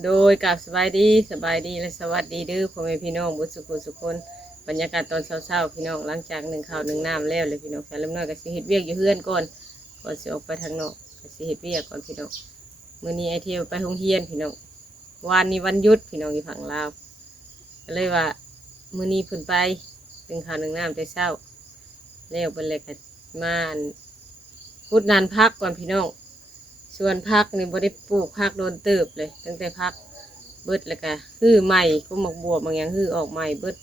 โดยกับสบายดีและสวัสดีเด้อพ่อแม่พี่น้องบุตรสุขคนบรรยากาศตอนเช้าๆพี่น้องหลังจากหนึ่งข้าวหนึ่งน้ำแล้วเลยพี่น้องแฟนเริ่มน้อยก็สิเฮ็ดเวียกอยู่เฮือนก่อนสิออกไปทางนอกก็สิเฮ็ดเวียกก่อนพี่น้องมื้อนี้ไอเที่ยวไปโรงเรียนพี่น้องวันนี้วันหยุดพี่น้องอยู่ฝั่งลาวก็เลยว่ามื้อนี้เพิ่นไปหนึ่งข้าวหนึ่งน้ำแต่เช้าแล้วเพิ่นเลยก็มาพุดนานพักก่อนพี่น้องส่วนพักนี่บ่ได้ปลูกพักโดนเติบเลยตั้งแต่พักเบิดแล้วก็ฮื้อใหม่ก็หมักบวบบางอย่างฮื้อออกใหม่เบิด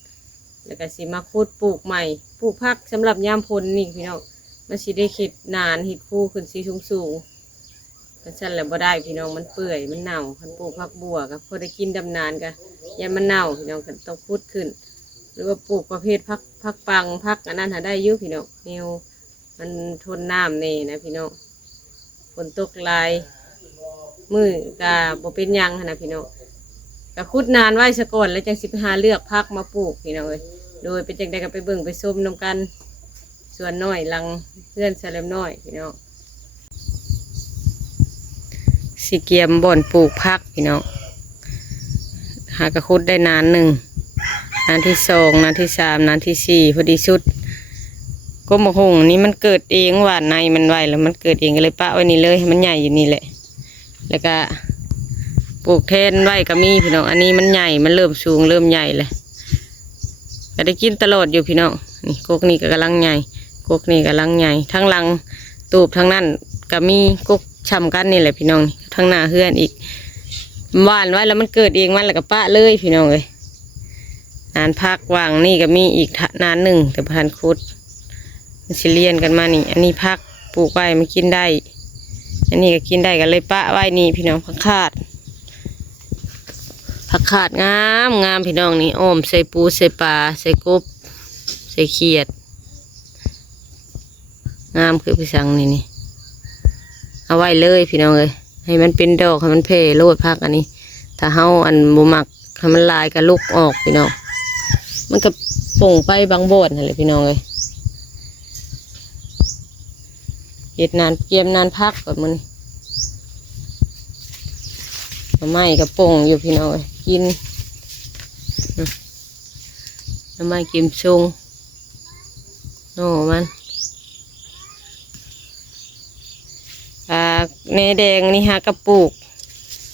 แล้วก็สิมาขุดปลูกใหม่ปลูกพักสำหรับยามพลนี่พี่น้องมันสิได้เข็ดนานเห็ดคู่ขึ้นสีสูงมันสั่นแล้วบ่ได้พี่น้องมันเปื่อยมันเน่าคันปลูกพักบัวก็พอได้กินดำนานก็ยามมันเน่าพี่น้องก็ต้องขุดขึ้นหรือว่าปลูกประเภทพักปังพักอันนั้นหาได้อยู่พี่น้องแนวมันทนน้ำนี่นะพี่น้องฝนตกลายมือกะบ่เป็นยังนะพี่น้องกะคุดนานไว้ซะก่อนแล้วจังสิไปหาเลือกพักมาปลูกพี่น้องเลยโดยเป็นจังใดก็ไปเบิ่งไปส้มน้ำกันส่วนน้อยลังเพื่อนแสลมน้อยพี่น้องสิเกียมบ่อนปลูกพักพี่น้องหากระคุดได้นานหนึ่งนานที่สองนานที่สามนานที่สี่พอดีสุดก็มะฮงนี่มันเกิดเองหวานในมันไหวแล้วมันเกิดเองก็เลยปะไว้นี่เลยให้มันใหญ่อยู่นี่แหละแล้วก็ปลูกแทนไว้ก็มีพี่น้องอันนี้มันใหญ่มันเริ่มสูงเริ่มใหญ่เลยก็ได้กินตลอดอยู่พี่น้องนี่กกนี่ก็กำลังใหญ่กกนี่กำลังใหญ่ทั้งหลังตูบทั้งนั้นก็มีกกช่ำกันนี่แหละพี่น้องทั้งหน้าเฮือนอีกหวานไว้แล้วมันเกิดเองมันแล้วก็ปะเลยพี่น้องเลยนานพักวางนี่ก็มีอีกนานหนึ่งแต่พันคุดมันสิเลียนกันมานี่อันนี้พักปลูกไว้มันกินได้อันนี้ก็กินได้กันเลยปะไว้นี่พี่น้องผักขาดงามพี่น้องนี่อ้อมใส่ปูใส่ปลาใส่กบใส่เขียดงามคือพี่สังนี่เอาไว้เลยพี่น้องเลยให้มันเป็นดอกให้มันเพ่โลดพักอันนี้ถ้าเฮาอันบุมักให้มันลายกับลูกออกพี่น้องมันก็ป่งไปบางโบดอะไรพี่น้องเลยเฮ็ดนานเกียมนานพักแบบมันไม่กับป่งอยู่พี่น้องเลยกินน้ำไม้กิมชงโน่มันเนแดงนี่ฮะกระปุก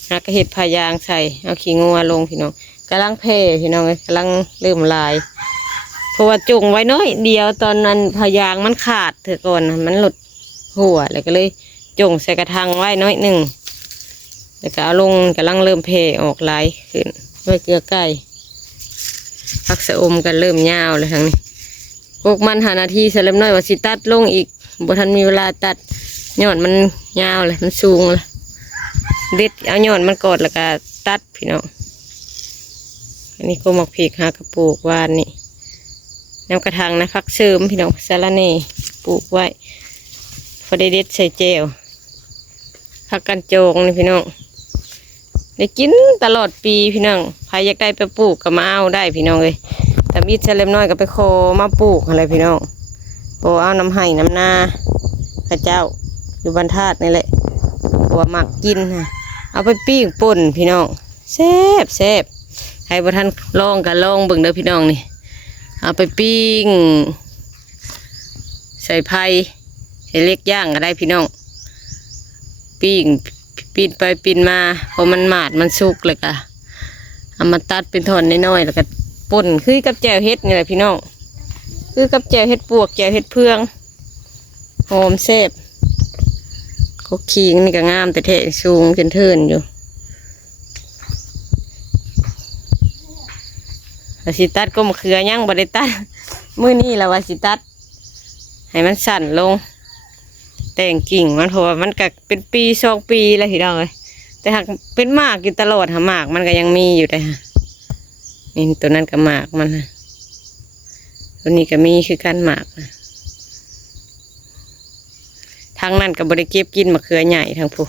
ฮะกระเห็ดพายางใส่เอาขี้งัวลงพี่น้องกำลังเพ่พี่น้องกำลังเริ่มลายเพราะว่าจุ่งไว้น้อยเดียวตอนนั้นพายางมันขาดเถอะก่อนมันหลุดหัวเลยก็เลยจุ่งใส่กระถางไว้น้อยหนึ่งแล้วก็เอาลงกำลังเริ่มเพ่ออกลายขึ้นด้วยเกลือไก่พักสะอมกันเริ่มยาวเลยทั้งนี้พวกมันหานาทีเสร็จแล้วน้อยว่าสิตัดลงอีกบ่ทันมีเวลาตัดยอดมันยาวเลยมันสูงเลยเด็ดเอายอดมันกดแล้วก็ตัดพี่น้องอันนี้ก็หมกผีกหากระปลูกวานนี่น้ำกระถางนะพักเสริมพี่น้องสาระเน่ปลูกไว้พอได้เด็ดใส่เจลพักกันโจงนี่พี่น้องได้กินตลอดปีพี่น้องใครอยากได้ไปปลูกก็มาเอาได้พี่น้องเลยแต่มีดเฉลมน้อยก็ไปโคมาปลูกอะไรพี่น้องโคเอาน้ำไห้น้ำนาข้าเจ้าอยู่บรรทัดนี่แหละหัวหมักกินนะเอาไปปิ้งป่นพี่น้องแซ่บให้บ่ท่านลองกันลองเบิ่งเด้อพี่น้องนี่เอาไปปิ้งใส่ไผ่ใส่เล็กย่างก็ได้พี่น้องปิ้งปีนไปปีนมาพอมันหมาดมันสุกเลยก็เอามาตัดเป็นท่อนน้อยๆแล้วก็ป่นคือกับแจ่วเฮ็ดนี่แหละพี่น้องคือกับแจ่วเฮ็ดปวกแจ่วเฮ็ดเพืองหอมแซ่บเขาขิงนี่ก็งามแต่เทะสูงจนเทินอยู่วาสิตัดก็มะเขือยังบ่ได้ตัดมื้อนี้ละวาสิตัดให้มันสั่นลงแต่งกิ่งมันเพราะว่ามันก็เป็นปี2 ปีแล้วพี่น้องเลยแต่หากเป็นหมากอยู่ตลอดหาหมากมันก็ยังมีอยู่แต่นี่ตัวนั้นก็หมากมันตัวนี้ก็มีคือการหมากทางนั้นกับบริเก็บกินมะเขือใหญ่ทางผู้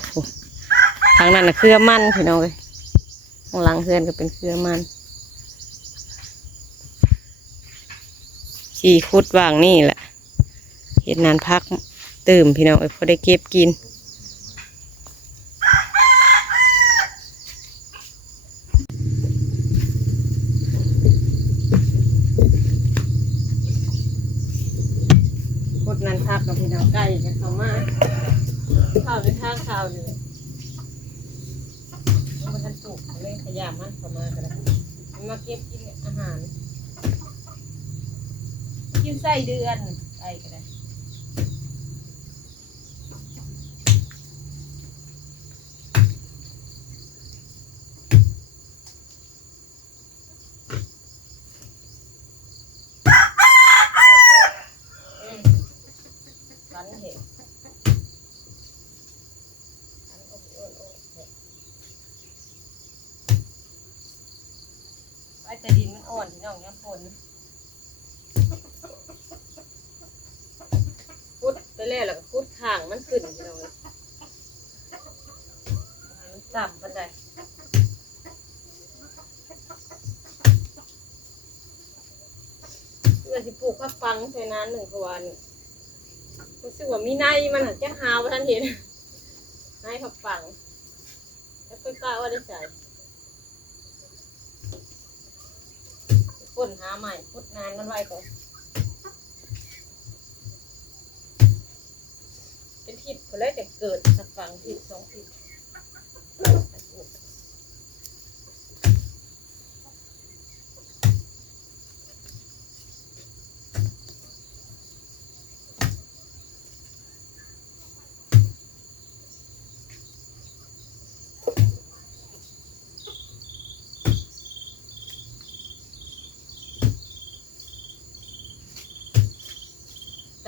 ทางนั้นน่ะเครือมันพี่น้องเลยข้างหลังเพื่อนก็เป็นเครือมันขี่คุดวางนี่แหละเห็นนานพักตื่มพี่น้องพอได้เก็บกิน ในทางข่าวนี่มันทันสุกเลยขยำมันเข้ามาก็ได้มันมาเก็บกินอาหารกินไส้เดือนไส้ก็ได้ฝันเห็นฝันโอ้โอ้โอ้ไอ้แต่ดินมันอ่อนที่น้องย้ำฝนพุดไปแล้วแล้วก็พุดข้างมันขึ้นที่น้องมันต่ำปันใดเพื่อสิปลูกผักปังใส่น้ำ1 วันรู้สึกว่ามีในมันหันจะหาวท่านเห็นในผักปังแล้วก็กล้าว่าได้ใส่ฝนหาใหม่พุดนานมันไวก่อนเป็นทิศคนแรกจะเกิดผักปังทิศ2 ทิศ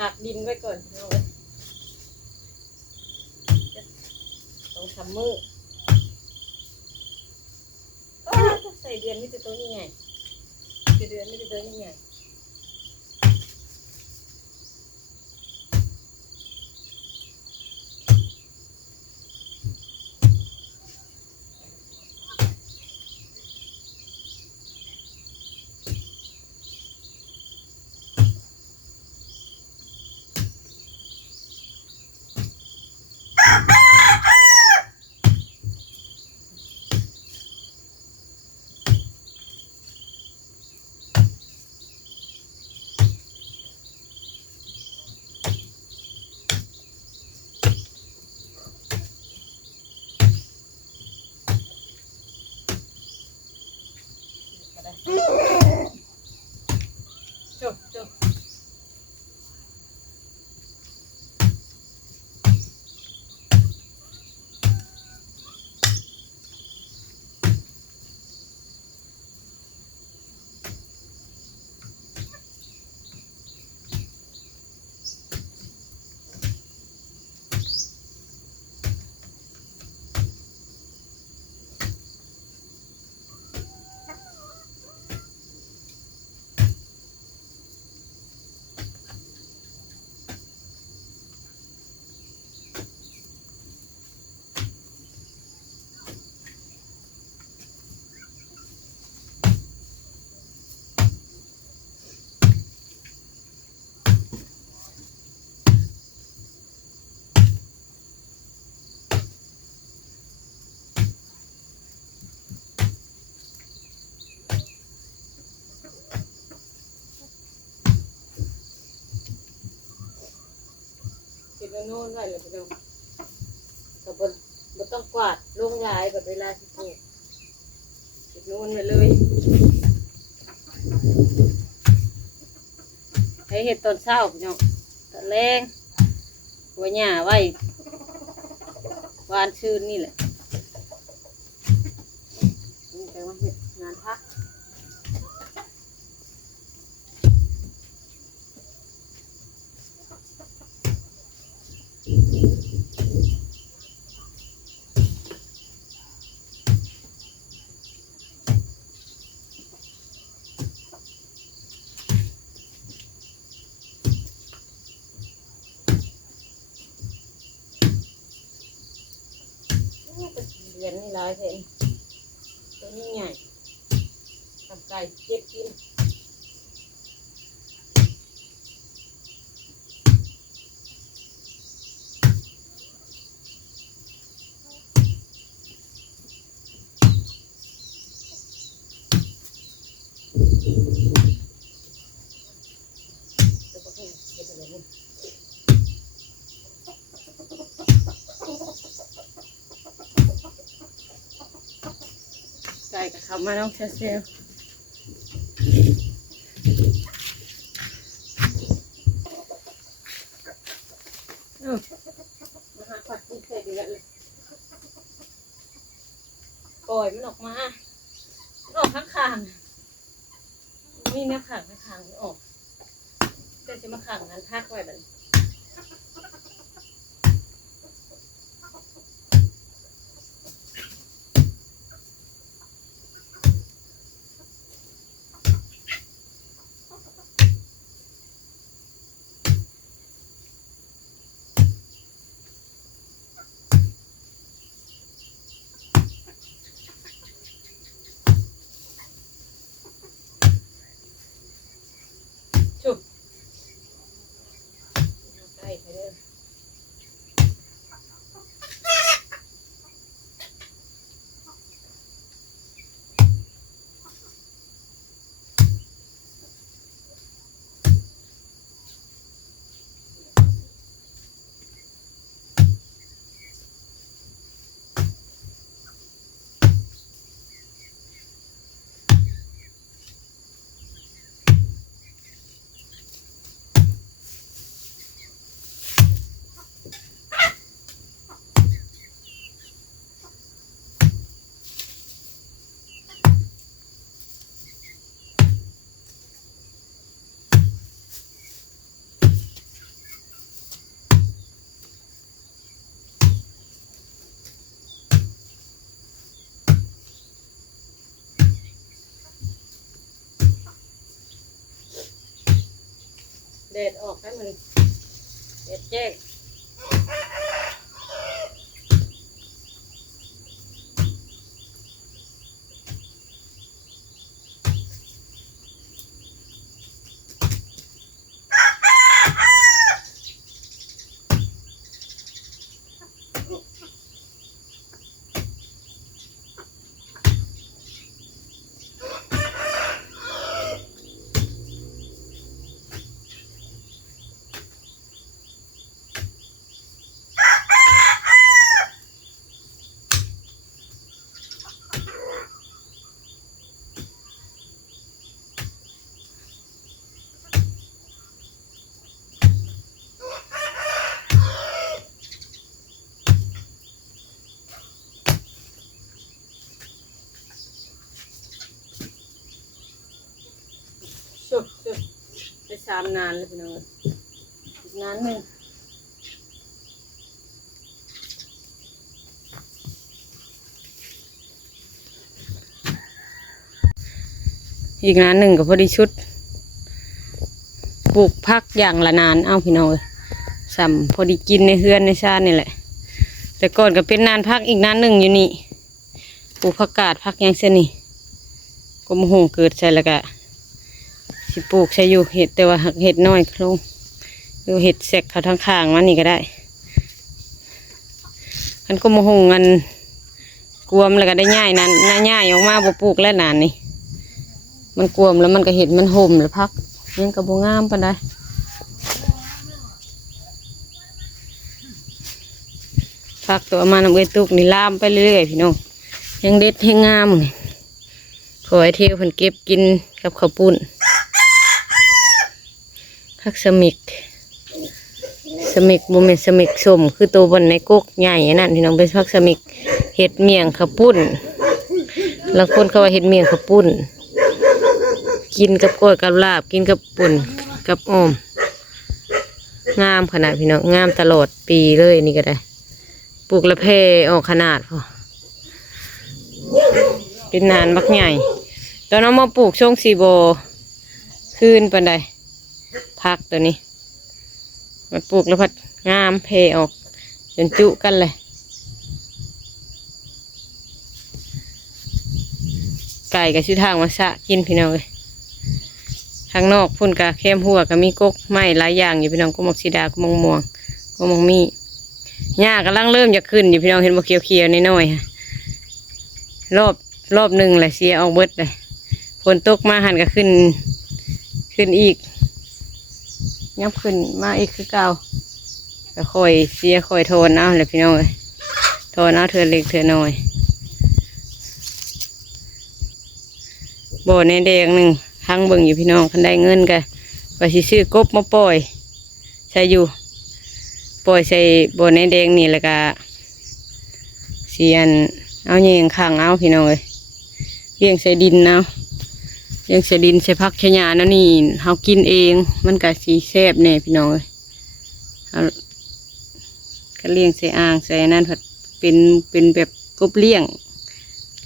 ตากดินไว้ก่อนเอาไว้2-3 มื้อใส่เดือนไม่จะตัวนี้ไงเดือนไม่จะตัวนี้ไงจบเก็บไว้โน่นไว้เลยพี่น้องกับ่ต้องกวาดลงยายกับเวลาสิปลูกเก็บโน่นไว้เลยให้เห็ดตอนเช้าพี่น้องตอนแรงหัวหญ้าไว้วานชื่นนี่แหละนี่แปลว่าเห็ดงานพักเดือนนี่หลายเห็นตัวนี้ใหญ่ทำไก่เก็บกินตัวพวกนี้เก็บไปเลย กับเขามาน้องเซลเซลมาหาผัดกินใส่เดือดเลยปล่อยมันออกมาออกข้างๆนี่เนี่ยข้างมันออกแต่จะมาข้างนั้นทักไว้แบบ ชุบใส่ไปเด้อเด็ดออกให้มันเด็ดแจ้งชุบไป3 นานเลยพี่น้องอีกนานหนึ่งอีกนานหนึ่งก็พอดีชุดปลูกพักอย่างละนานเอาพี่น้องสัมพอดีกินในเฮือนในชาตินี่แหละแต่ก่อนก็เป็นนานพักอีกนานหนึ่งอยู่นี่ปลูกผักกาดพักยังเส้นนี่ก็มะฮงเกิดใช่แล้วก็สิปลูกใช้อยู่เห็ดแต่ว่าเห็ดน้อยลงดูเห็ดแสกเขาทั้งข้างมันนี่ก็ได้มันก็มะฮงกันกวมแล้วก็ได้ง่ายนั้นน่าง่ายออกมาบ่ปลูกแล้วนานนี่มันกวมแล้วมันก็เห็ดมันห่มแล้วพักยังกระโบงามปานใดพักตัวมาน้ำเอ้ยตุกนี่ลามไปเรื่อยๆพี่น้องยังเด็ดให้งามนี่ขอให้เที่ยวเพิ่นเก็บกินกับข้าวปุ้นพักสมิกโมเมนต์สมิกสมคือตัวบนในกกใหญ่นั่นพี่น้องเป็นพักสมิกเห็ดเมี่ยงข้าวปุ้นแล้วคนเขาว่าเห็ดเมี่ยงข้าวปุ้นกินกับกล้วยกับลาบกินกับปุ่นกับอ้อมงามขนาดพี่น้องงามตลอดปีเลยนี่ก็ได้ปลูกละเพออกขนาดพอเป็นนานบักใหญ่ตอนน้องมาปลูกช่วงสีโบคืนปันใดพักตัวนี้มาปลูกแล้วพัดงามเพออกจนจุกันเลยไก่กับชื่อทางมาสะกินพี่น้องเลยทางนอกพุ่นกะเข้มหัวกับมีกกไม้หลายอย่างอยู่พี่น้องก็มักสีดาก็มงม่วงก็มงมีหญ้ากำลังเริ่มจะขึ้นอยู่พี่น้องเห็นบ่เขียวๆน้อยๆรอบหนึ่งแหละเสียออกเบิดเลยฝนตกมาหันก็ขึ้นอีกยับขึ้นมาอีกคือเก่าก็ค่อยเสียค่อยโทนเอาเลยพี่น้องเลยโทนเอาเธอเล็กเธอน้อย บ่อในแดงหนึ่งทั้งเบิ่งอยู่พี่น้องคันได้เงินกันว่าสิซื้อกบมาปล่อยใส่อยู่ปล่อยใส่บ่อในแดงนี่แล้วก็เสียนเอาเงี้ยข้างเอาพี่น้องเลยเลี้ยงใส่ดินเอาเลี้ยงใส่ดินใส่ผักชะยานั่นนี่เฮากินเองมันก็สีแซ่บแน่พี่น้องเลยเอาก็เลี้ยงใส่อ่างใส่นั่นผัดเป็นแบบกบเลี้ยง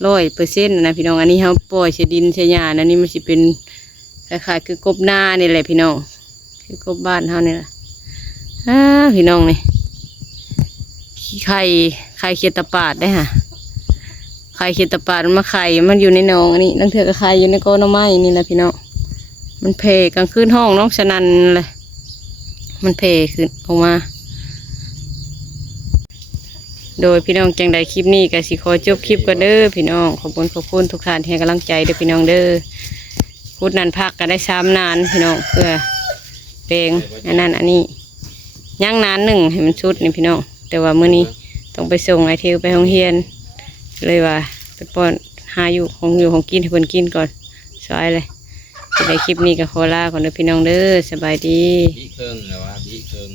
100%นะพี่น้องอันนี้เขาปล่อยใส่ดินใส่หญ้านั่นนี่มันสิเป็นคล้ายๆคือกบหน้านี่แหละพี่น้องคือกบบ้านเขานี่แหละพี่น้องนี่ไข่เขียดตะปาดได้ค่ะไข่เขียดตะปาดมันมาไข่มันอยู่ในหนองอันนี้นั่งเถื่อกับไข่อยู่ในก้อนน้ำไม้นี่แหละพี่น้องมันเพกลางคืนห้องน้องสนันเลยมันเพขึ้นออกมาโดยพี่น้องจังใดคลิปนี้ก็สิขอจบคลิปก็เด้อพี่น้องขอบคุณทุกท่านที่ให้กำลังใจเด้อพี่น้องเด้อพูดนันพักก็ได้3 นานพี่น้องเพื่อแปลงอันนั้นอันนี้ย่างนาน1ให้มันชุดนี่พี่น้องแต่ว่ามื้อนี้ต้องไปส่งไอเทลไปโรงเรียนเลยว่าไปป้อนหาอยู่ของกินให้เพิ่นกินก่อนสวยเลยจังใดคลิปนี้ก็ขอลาก่อนเด้อพี่น้องเด้อสบายดีบีเคิงเหรอวะบีเคิง